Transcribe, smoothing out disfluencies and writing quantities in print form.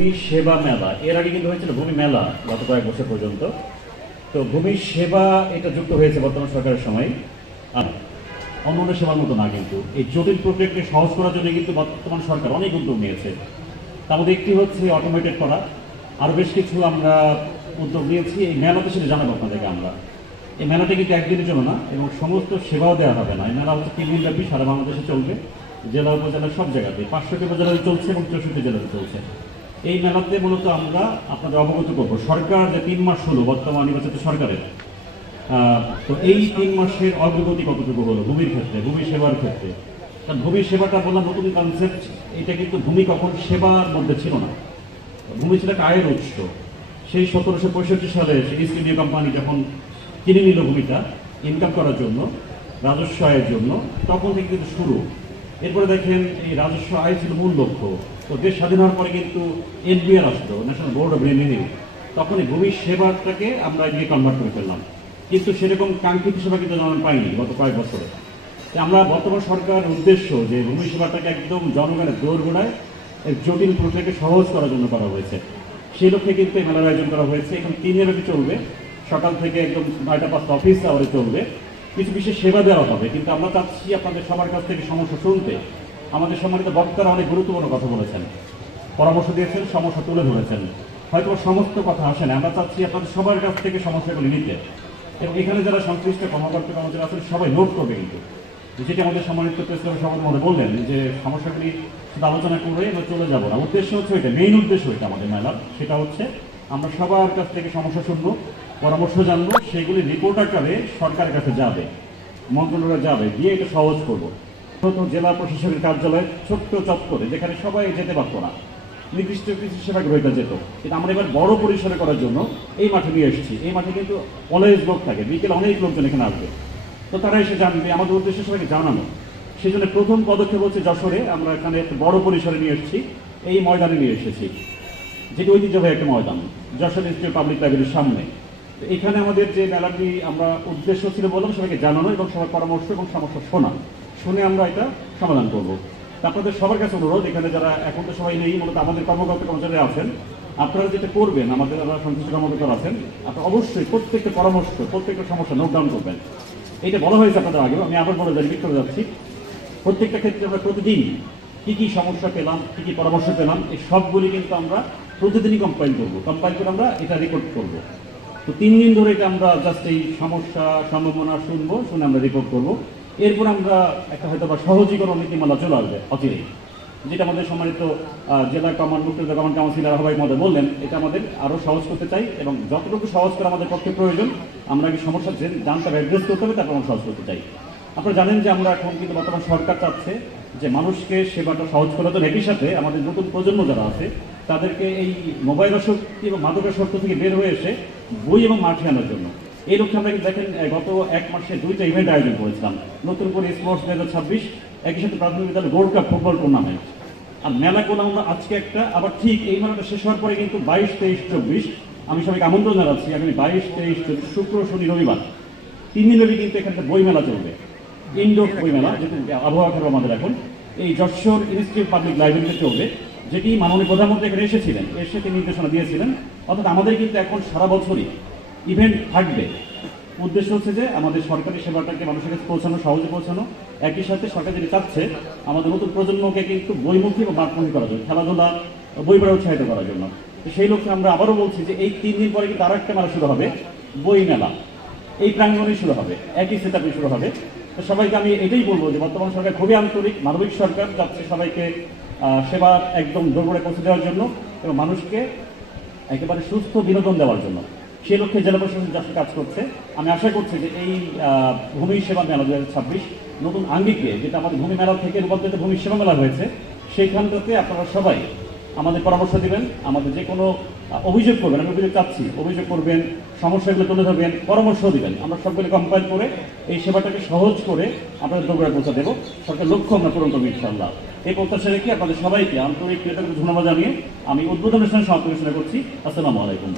ভূমি সেবা মেলা এর আগে কিন্তু হয়েছিল ভূমি মেলা গত কয়েক বছর পর্যন্ত। তো ভূমি সেবা এটা যুক্ত হয়েছে বর্তমান সরকারের সময়। অন্যান্য সেবার মতো না, কিন্তু এই জটিল প্রক্রিয়াকে সহজ করার জন্য কিন্তু বর্তমান সরকার অনেক উদ্যোগ নিয়েছে। তার মধ্যে একটি হচ্ছে অটোমেটেড করা, আরও বেশ কিছু আমরা উদ্যোগ নিয়েছি। এই মেলাতে সেটা জানাবো আপনাদেরকে আমরা। এই মেলাটা কিন্তু একদিনের জন্য না, এবং সমস্ত সেবাও দেওয়া হবে না। এই মেলা হচ্ছে 3 দিন ব্যাপী সারা বাংলাদেশে চলবে, জেলা উপজেলা সব জায়গাতে 500টি উপজেলায় চলছে এবং 64 জেলাতে চলছে। এই মেলাতে মূলত আমরা আপনাদের অবগত করবো সরকার যে 3 মাস হলো বর্তমান নির্বাচিত সরকারের, তো এই 3 মাসের অগ্রগতি কতটুকু হলো ভূমির ক্ষেত্রে, ভূমি সেবার ক্ষেত্রে। কারণ ভূমি সেবাটা বললাম নতুন কনসেপ্ট, এটা কিন্তু ভূমি কখন সেবার মধ্যে ছিল না, ভূমি ছিল একটা আয়ের উৎস। সেই 1765 সালে ইস্ট ইন্ডিয়া কোম্পানি যখন কিনে নিল ভূমিটা ইনকাম করার জন্য, রাজস্ব আয়ের জন্য, তখন থেকে কিন্তু শুরু। এরপরে দেখেন এই রাজস্ব আয় ছিল মূল লক্ষ্য। তো দেশ স্বাধীন হওয়ার পরে কিন্তু এনবিআর আসলো, ন্যাশনাল বোর্ড অফ রেভিনিউ, তখন এই ভূমি সেবাটাকে আমরা এদিকে কনভার্ট করে ফেললাম। কিন্তু সেরকম কাঙ্ক্ষিত সেবা কিন্তু আমরা পাইনি গত কয়েক বছরে। আমরা বর্তমান সরকার উদ্দেশ্য যে ভূমি সেবাটাকে একদম জনগণের দোরগোড়ায় জটিল প্রক্রিয়াকে সহজ করার জন্য করা হয়েছে। সেই লক্ষ্যে কিন্তু এই মেলার আয়োজন করা হয়েছে। এখন 3 দিন ব্যাপী চলবে, সকাল থেকে একদম 9টা 5টা অফিস আওয়ারে চলবে। কিছু বিশেষ সেবা দেওয়া হবে, কিন্তু আমরা চাচ্ছি আপনাদের সবার কাছ থেকে সমস্যা শুনতে। আমাদের সম্মানিত বক্তারা অনেক গুরুত্বপূর্ণ কথা বলেছেন, পরামর্শ দিয়েছেন, সমস্যা তুলে ধরেছেন। হয়তো সমস্ত কথা আসে না, আমরা চাচ্ছি আপনাদের সবার কাছ থেকে সমস্যাগুলি নিতে। এবং এখানে যারা সংশ্লিষ্ট কর্মকর্তা কর্মচারী আছেন সবাই নোট করবে কিন্তু, যেটি আমাদের সম্মানিত প্রেস ক্লাবের সভাপতি মহোদয় বললেন যে সমস্যাগুলি শুধু আলোচনা করে আমরা চলে যাবো না। উদ্দেশ্য হচ্ছে ওইটা, মেইন উদ্দেশ্য এটা আমাদের মেলার, সেটা হচ্ছে আমরা সবার কাছ থেকে সমস্যা শুনবো, পরামর্শ জানবো, সেগুলি রিপোর্ট আকারে সরকারের কাছে যাবে, মন্ত্রণালয়ে যাবে, দিয়ে এটা সহজ করবো। জেলা প্রশাসনের কার্যালয়ে ছোট্ট চত্বরে যেখানে সবাই যেতে পারতো না, নির্দিষ্ট কিছু সেবা গ্রহীতা যেত, কিন্তু আমরা এবার বড় পরিসরে করার জন্য এই মাঠে নিয়ে এসেছি। এই মাঠে কিন্তু অলওয়েজ লোক থাকে, বিকেলে অনেক লোকজন এখানে আসবে, তো তারা এসে জানবে। আমাদের উদ্দেশ্য সবাইকে জানানো। সেই জন্য প্রথম পদক্ষেপ হচ্ছে যশোরে আমরা এখানে একটা বড় পরিসরে নিয়ে এসেছি, এই ময়দানে নিয়ে এসেছি, যেটি ঐতিহ্যবাহী একটা ময়দান, যশোর ইনস্টিটিউট পাবলিক লাইব্রেরির সামনে। এখানে আমাদের যে মেলাটি আমরা উদ্দেশ্য ছিল বললাম সবাইকে জানানো এবং সবার পরামর্শ এবং সমস্যা শোনা, শুনে আমরা এটা সমাধান করবো। আপনাদের সবার কাছে অনুরোধ, এখানে যারা এখন তো সবাই নেই, মূলত আমাদের কর্মকর্তা কর্মচারী আছেন, আপনারা যেটা করবেন, আমাদের যারা সংশ্লিষ্ট কর্মকর্তা আছেন, আপনারা অবশ্যই প্রত্যেকটা পরামর্শ, প্রত্যেকটা সমস্যা নোট ডাউন করবেন। এটা বলা হয়েছে আপনাদের আগেও, আমি আবার বলে রিপিট করে যাচ্ছি। প্রত্যেকটা ক্ষেত্রে আমরা প্রতিদিন কী কী সমস্যা পেলাম, কী কী পরামর্শ পেলাম, এই সবগুলি কিন্তু আমরা প্রতিদিনই কম্পাইল করবো, কম্পাইল করে আমরা এটা রেকর্ড করবো। তো 3 দিন ধরে এটা আমরা জাস্ট এই সমস্যা সম্ভাবনা শুনবো, শুনে আমরা রিপোর্ট করবো। এরপর আমরা একটা হয়তো বা সহজীকরণ নীতিমালা চলে আসবে অচিরেই, যেটা আমাদের সম্মানিত জেলা কমান্ড মুক্তিযোদ্ধা কমান্ড কাউন্সিলর আহ্বায়ক মহোদয় বললেন, এটা আমাদের আরও সহজ করতে চাই, এবং যতটুকু সহজ করে আমাদের পক্ষে প্রয়োজন আমরা কি সমস্যা জানতে হবে, অ্যাড্রেস করতে হবে, তারপর আমরা সহজ করতে চাই। আপনারা জানেন যে আমরা এখন কিন্তু বর্তমান সরকার চাচ্ছে যে মানুষকে সেবাটা সহজ করার জন্য একই সাথে আমাদের নতুন প্রজন্ম যারা আছে তাদেরকে এই মোবাইল আসক্তি এবং মাদকাসক্ত থেকে বের হয়ে এসে বই এবং মাঠে আনার জন্য। এই লক্ষ্যে আমরা কিন্তু দেখেন গত 1 মাসে 2টা ইভেন্ট আয়োজন করেছিলাম, নতুন করে স্পোর্টস 2026, একই সাথে প্রাথমিক বিদ্যালয় গোল্ড কাপ ফুটবল টুর্নামেন্ট। আর মেলা করলাম আমরা আজকে একটা, আবার ঠিক এই মেলাটা শেষ হওয়ার পরে কিন্তু 22, 23, 24 আমি সবাইকে আমন্ত্রণ জানাচ্ছি। আগামী 22, 23, 24 শুক্র, শনি, রবিবার 3 দিন ধরে কিন্তু এখানে বই মেলা চলবে, ইনডোর বই মেলা, যেহেতু আবহাওয়া খারাপ আমাদের এখন। এই যশোর ইনস্টিটিউট পাবলিক লাইব্রেরিতে চলবে, যেটি মাননীয় প্রধানমন্ত্রী এখানে এসেছিলেন, এসে তিনি নির্দেশনা দিয়েছিলেন। অর্থাৎ আমাদের কিন্তু এখন সারা বছরই ইভেন্ট থাকবে। উদ্দেশ্য হচ্ছে যে আমাদের সরকারি সেবাটাকে মানুষের কাছে পৌঁছানো, সহজে পৌঁছানো, একই সাথে সরকার যেটি চাচ্ছে আমাদের নতুন প্রজন্মকে কিন্তু বইমুখী এবং বাকমুখী করার জন্য, খেলাধুলা, বই পড়া উৎসাহিত করার জন্য। তো সেই লক্ষ্যে আমরা আবারও বলছি যে এই 3 দিন পরে কিন্তু আরও একটা মেলা শুরু হবে, বই মেলা, এই প্রাঙ্গণেই শুরু হবে, একই সেটআপে শুরু হবে। তো সবাইকে আমি এটাই বলবো যে বর্তমান সরকার খুবই আন্তরিক, মানবিক সরকার, যাচ্ছে সবাইকে সেবা একদম দোরগোড়ায় পৌঁছে দেওয়ার জন্য এবং মানুষকে একেবারে সুস্থ বিনোদন দেওয়ার জন্য। সেই লক্ষ্যে জেলা প্রশাসন যাতে কাজ করছে। আমি আশা করছি যে এই ভূমি সেবা মেলা 2026 নতুন আঙ্গিকে, যেটা আমাদের ভূমি মেলা থেকে রূপান্তরিত ভূমি সেবা মেলা হয়েছে, সেইখানটাতে আপনারা সবাই আমাদের পরামর্শ দিবেন, আমাদের যে কোনো অভিযোগ করবেন, আমি অভিযোগ চাচ্ছি, অভিযোগ করবেন, সমস্যাগুলো তুলে ধরবেন, পরামর্শ দিবেন। আমরা সবগুলো কম্পাইল করে এই সেবাটাকে সহজ করে আপনাদের দোরগোড়ায় পৌঁছে দেবো। সরকারের লক্ষ্য আমরা পূরণ করবো ইনশাআল্লাহ। এই প্রত্যাশা রেখে আপনাদের সবাইকে আন্তরিক কৃতজ্ঞতা ধন্যবাদ জানিয়ে আমি উদ্বোধন অনুষ্ঠানে সমাপ্ত ঘোষণা করছি। আসসালামু আলাইকুম।